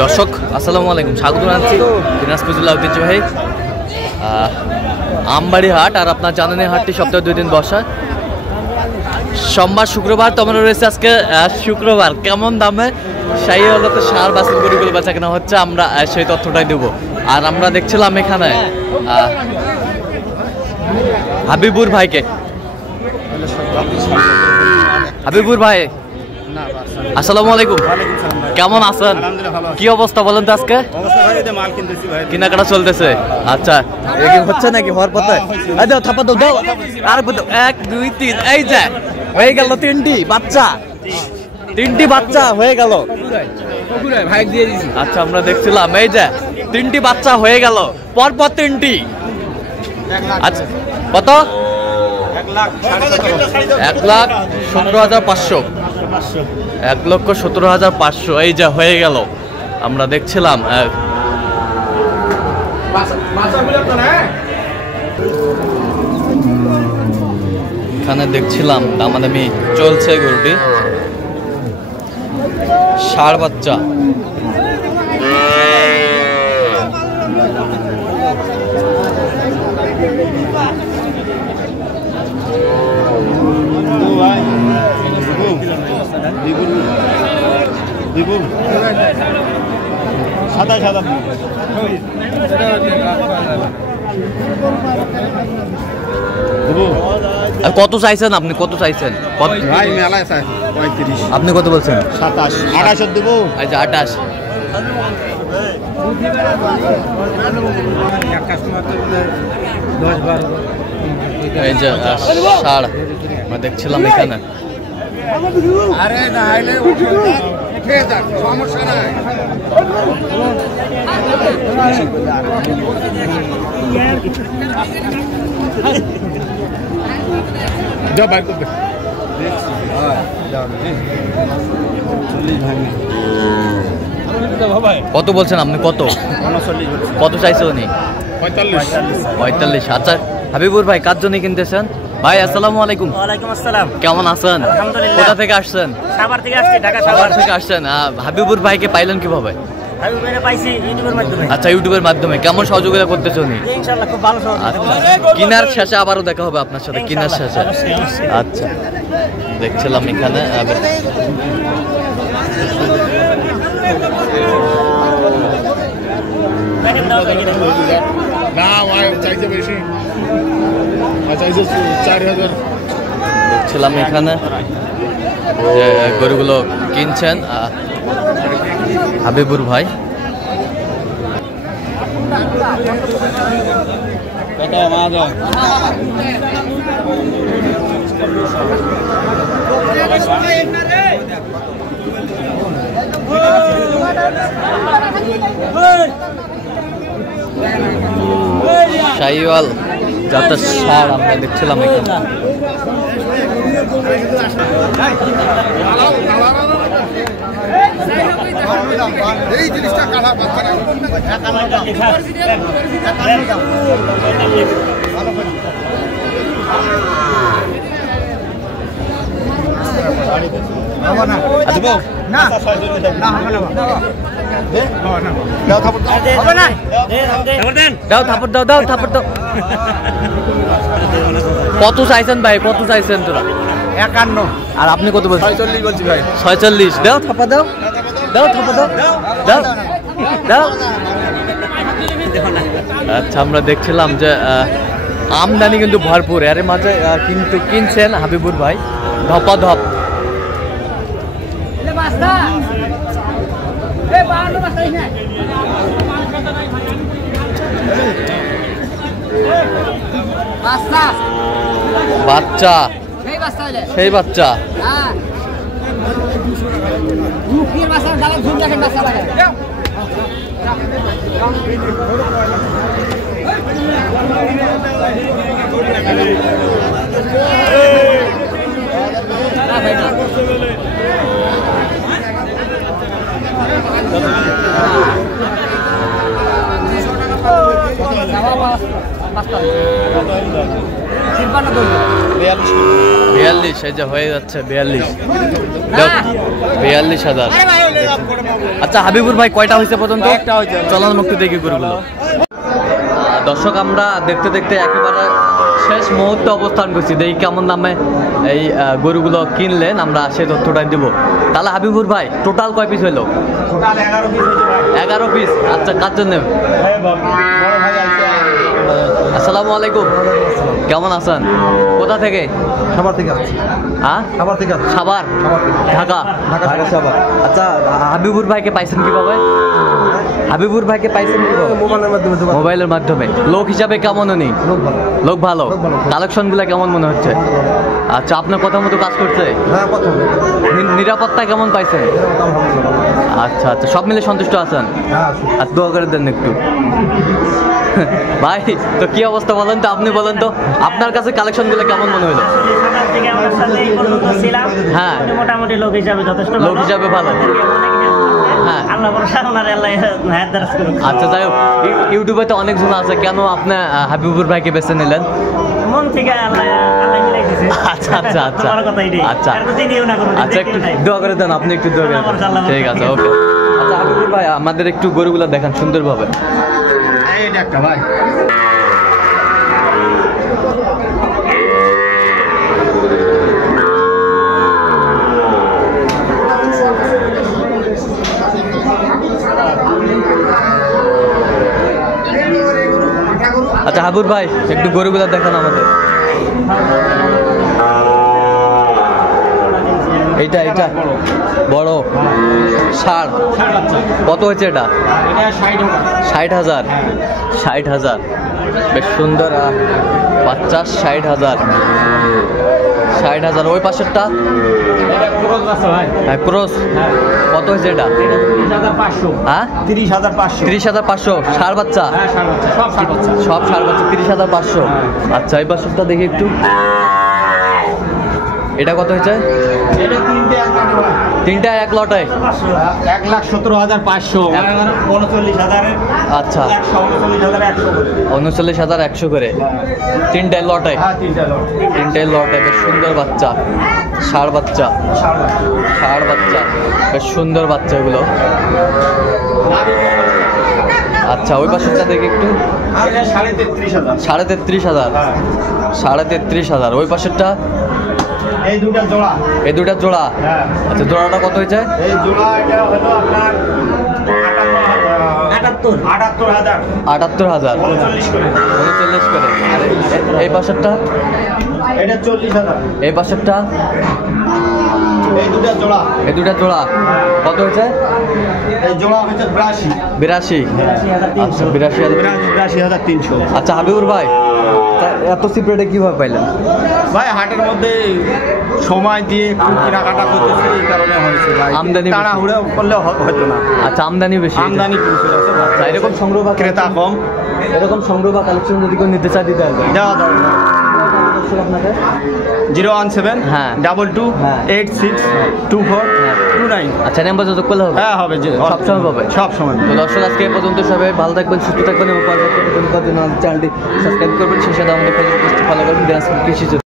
দর্শক আসসালামু আলাইকুম, স্বাগত জানাচ্ছি দিনাজপুর জেলা ঐতিহ্যবাহী আমবাড়ি হাট। আর আপনার জানেন এই হাটটি সপ্তাহে 2 দিন বসা, সোমবার শুক্রবার। তো আমরা রয়েছে আজকে শুক্রবার। কেমন দামে সেই হলো তো সার বাছুর গরুগুলো বেচা কেনা হচ্ছে, আমরা সেই তথ্যটাই দেবো। আর আমরা দেখছিলাম এখানে হাবিবুর ভাইকে। হাবিবুর ভাই আসসালামু আলাইকুম, কেমন আছেন? কি অবস্থা বলেন তো? আজকে কেনাকাটা চলতেছে? আচ্ছা, হচ্ছে নাকি হওয়ার পথে? দাও থাপা দাও, দাও আর 1 2 3, এই যে হয়ে গেল 3টি বাচ্চা, 3টি বাচ্চা হয়ে গেল। আচ্ছা, আমরা দেখছিলাম এই যে 3টি বাচ্চা হয়ে গেল, পরপর 3টি। আচ্ছা, কত? 1,17,500, 1,17,500 এই যা হয়ে গেল। আমরা দেখছিলাম এখানে দেখছিলাম দামাদামি চলছে গরুটি। ষাঁড় বাচ্চা কত চাইছেন আপনি? কত চাইছেন? আপনি কত বলছেন? 27, 28 দেবো। আচ্ছা, 28। এই যে ষাঁড় আমরা দেখছিলাম এখানে। আরে না আইলে সমস্যা নাই। কত বলছেন আপনি? কত কত চাইছেন উনি? 45। আচ্ছা হাবিবুর ভাই, কার জন্য কিনতেছেন? ভাই আসসালামু আলাইকুম। ওয়ালাইকুম আসসালাম। কেমন আছেন? আলহামদুলিল্লাহ। কোথা থেকে আসছেন? সাভার থেকে আসছি, ঢাকা সাভার থেকে আসছেন। হাবিবুর ভাইকে পাইলেন কিভাবে? হাবিবুর ভাইকে পাইছি ইউটিউবের মাধ্যমে। আচ্ছা, ইউটিউবের মাধ্যমে। কেমন সহযোগিতা করতেছে উনি? ইনশাআল্লাহ খুব ভালো সহযোগিতা। কিনার শেষে আবারও দেখা হবে আপনার সাথে, কিনার শেষে। আচ্ছা, দেখছিলাম এখানে দেখছিলাম এখানে যে গরুগুলো কিনছেন হাবিবুর ভাই। শাহিওয়াল জাতের ষাঁড় আমরা দেখছিলাম এখানে। এই জিনিসটা কালা বাচ্চা কত চাইছেন ভাই? কত চাইছেন তোরা? 51। আর আপনি কত বলছেন? 46 বলছি ভাই। 46। দাও থাপা দাও, দাও থাপা দাও, দাও দাও। আচ্ছা, আমরা দেখছিলাম যে আমদানি কিন্তু ভরপুর, এর মাঝে কিন্তু কিনছেন হাবিবুর ভাই ধপাধপ। বাচ্চা, সেই বাচ্চা। ¡42! এই যে হয়ে যাচ্ছে 42,000। আচ্ছা হাবিবুর ভাই কয়টা হয়েছে পর্যন্ত? একটা হয়েছে। চলন মুক্তি দেখি গরুগুলো। দর্শক আমরা দেখতে দেখতে একেবারে শেষ মুহূর্তে অবস্থান করছি, দেখি কেমন দামে এই গরুগুলো কিনলেন, আমরা সেই তথ্যটাই দিব। তাহলে হাবিবুর ভাই টোটাল কয় পিস হইলো? টোটাল 11 পিস হয়েছে ভাই। 11 পিস। আচ্ছা কার জন্য? বড় ভাই আছে। আসসালামু আলাইকুম, কেমন আছেন? কোথা থেকে? খাবার থেকে আছে। হ্যাঁ খাবার থেকে আছে। সাভার, ঢাকা। ঢাকা সাভার। আচ্ছা হাবিবুর ভাইকে পাইছেন কিভাবে? হাবিবুর ভাইকে পাইছেন কিভাবে? মোবাইলের মাধ্যমে। মোবাইলের মাধ্যমে। লোক হিসাবে কেমন উনি? লোক ভালো। লোক ভালো। কালেকশন গুলা কেমন মনে হচ্ছে? আচ্ছা আপনার কথা মতো কাজ করছে? হ্যাঁ প্রথম। নিরাপত্তা কেমন পাইছেন? আচ্ছা আচ্ছা সব মিলে সন্তুষ্ট আছেন? হ্যাঁ। আর দোয়া করে দেন একটু। ভাই তো কি অবস্থা বলেন তো, আপনি বলেন তো আপনার কাছে কালেকশন গুলো কেমন মনে হলো? সকাল থেকে আমার সাথে এই পর্যন্ত ছিলাম। হ্যাঁ। মোটামুটি লোক হিসাবে যথেষ্ট লোক হিসাবে ভালো। হ্যাঁ। আল্লাহ ভরসা, ওনার আল্লাহ হায়াত দারাজ করুক। আচ্ছা যাই হোক, ইউটিউবে তো অনেক জন আছে, কেন আপনি হাবিবুর ভাইকে বেছে নিলেন? মন থেকে আল্লাহ মিলাই দিয়েছে। আচ্ছা আচ্ছা আচ্ছা আমার কথা এটাই। আচ্ছা আর কিছু নিও না করুন, আচ্ছা একটু দোয়া করে দেন, আপনি একটু দোয়া করে দেন। ঠিক আছে ওকে। আচ্ছা হাবিবুর ভাই আমাদের একটু গরুগুলো দেখান সুন্দরভাবে। এইটা একটা ভাই। আচ্ছা হাবিবুর ভাই একটু গরুগুলো দেখান আমাদের। এইটা এইটা বড় ষাড়, কত হয়েছে এটা? এটা 60,000। 60,000। 60,000 বেশ সুন্দর বাচ্চা। 60,000। 60,000। ওই পাশেরটা? এটা ক্রস আছে ভাই। হ্যাঁ ক্রস। কত হয়েছে এটা? 30,500। হ্যাঁ 30,500। 30,500। ষাড় বাচ্চা? হ্যাঁ ষাড় বাচ্চা, সব ষাড় বাচ্চা। সব ষাড় বাচ্চা। 30,500। আচ্ছা এই পাশেরটা দেখি একটু, এটা কত হয়েছে? এটা তিনটে এক লটে ভাই। তিনটা এক লটায়? 1,17,500। 39,000। আচ্ছা 139,100। 39,100 করে তিনটায় লটায়? হ্যাঁ তিনটা লট। তিনটায় লটায়। বেশ সুন্দর বাচ্চা, ষাড় বাচ্চা। ষাড় বাচ্চা বেশ সুন্দর বাচ্চা এগুলো। আচ্ছা ওই পাশেরটা দেখি একটু, এটা 33,000। 33,500। 33,500। ওই পাশেরটা? এই দুটো জোড়া। এই দুটা জোড়া? হ্যাঁ। আচ্ছা জোড়াটা কত হয়েছে? এই জোড়া এটা হলো আপনার 78,000। 78,000। 39 করে। 39 করে। আর এই পাশেরটা? এটা 40,000। এই পাশেরটা? এই দুটো জোড়া। এই দুটা জোড়া কত হয়েছে? এই জোড়া হচ্ছে 82। 82। আচ্ছা 82,000। 82,300। আচ্ছা হাবিবুর ভাই তা এত সিপ্রেটে কিভাবে পাইলেন? ভাই হাটের মধ্যে সময় দিয়ে একটু কেনাকাটা করতেছে, এই কারণে হয়েছে ভাই। আমদানি বেশি। তাড়াহুড়ো করলে হতো না। আচ্ছা আমদানি বেশি। আমদানি প্রচুর আছে ভাই। আচ্ছা, এরকম সংগ্রহ বা ক্রেতা কম। এরকম সংগ্রহ বা কালেকশন যদি কেউ নিতে চায় দিতে হবে? দেওয়া দরকার। আপনাকে 017 হ্যাঁ। 22 হ্যাঁ। 86 24 29। আচ্ছা নাম্বার যোগাযোগ করলে হবে? হ্যাঁ হবে, যে সবসময় পাবে? সব সময়। তো দর্শক আজকে এ পর্যন্ত, সবাই ভালো থাকবেন, সুস্থ থাকবেন এবং পরবর্তী ভিডিও পাওয়ার জন্য আমাদের চ্যানেলটি সাবস্ক্রাইব করবেন, সেই সাথে আমাদের ফেসবুক পেজটি ফলো করবেন দিনাজপুর কৃষি।